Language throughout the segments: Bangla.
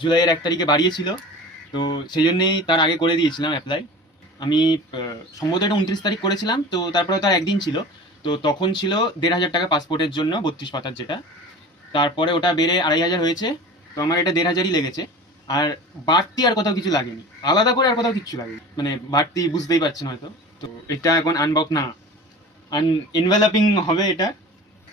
জুলাইয়ের 1 তারিখে বাড়িয়েছিল, তো সেই জন্যেই তার আগে করে দিয়েছিলাম অ্যাপ্লাই। আমি সম্ভবত এটা 29 তারিখ করেছিলাম, তো তারপরে তার একদিন ছিল, তো তখন ছিল 1,500 টাকা পাসপোর্টের জন্য, 32 পাতার যেটা। তারপরে ওটা বেড়ে 2,500 হয়েছে, তো আমার এটা 1,500ই লেগেছে। আর বাড়তি আর কোথাও কিছু লাগেনি, আলাদা করে আর কোথাও কিছু লাগেনি, মানে বাড়তি বুঝতেই পারছেন হয়তো। তো এটা এখন আনবক্স না, এনভেলপিং হবে এটা।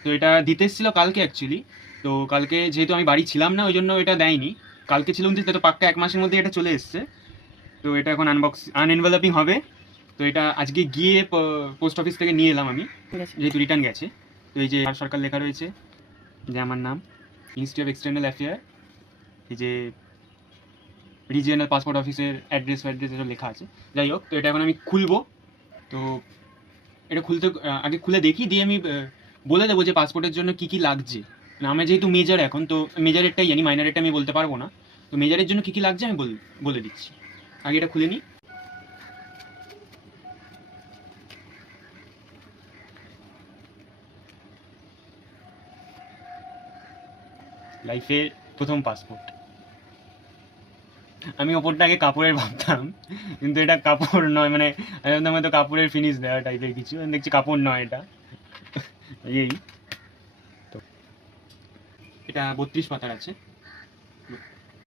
তো এটা দিতে এসেছিলো কালকে অ্যাকচুয়ালি, তো কালকে যেহেতু আমি বাড়ি ছিলাম না ওই জন্য এটা দেয়নি। কালকে ছিল 29, তো পাক্কা 1 মাসের মধ্যে এটা চলে এসছে। তো এটা এখন আনএনভেলপিং হবে। তো এটা আজকে গিয়ে পোস্ট অফিস থেকে নিয়ে এলাম আমি, যেহেতু রিটার্ন গেছে। তো এই যে ভারত সরকার লেখা রয়েছে, যে আমার নাম, মিনিস্ট্রি অফ এক্সটার্নাল অ্যাফেয়ার, এই যে রিজিয়নাল পাসপোর্ট অফিসের অ্যাড্রেস এসব লেখা আছে। যাই হোক, তো এটা এখন আমি খুলবো। তো এটা খুলতে আগে খুলে দেখি, দিয়ে আমি বলে দেবো যে পাসপোর্টের জন্য কী কী লাগছে। মানে আমার যেহেতু মেজর এখন, তো মেজরেরটাই জানি, মাইনরেরটা আমি বলতে পারবো না। তো মেজরের জন্য কী কী লাগছে আমি বলে দিচ্ছি। আগে এটা খুলে নিই। লাইফের প্রথম পাসপোর্ট। আমি ওপরটা আগে কাপড়ের ভাবতাম, কিন্তু এটা কাপড় নয়, মানে আমি ভাবতাম হয়তো কাপড়ের ফিনিশ দেওয়া টাইপের কিছু, আমি দেখছি কাপড় নয় এটা। এই তো এটা 32 পাতার আছে।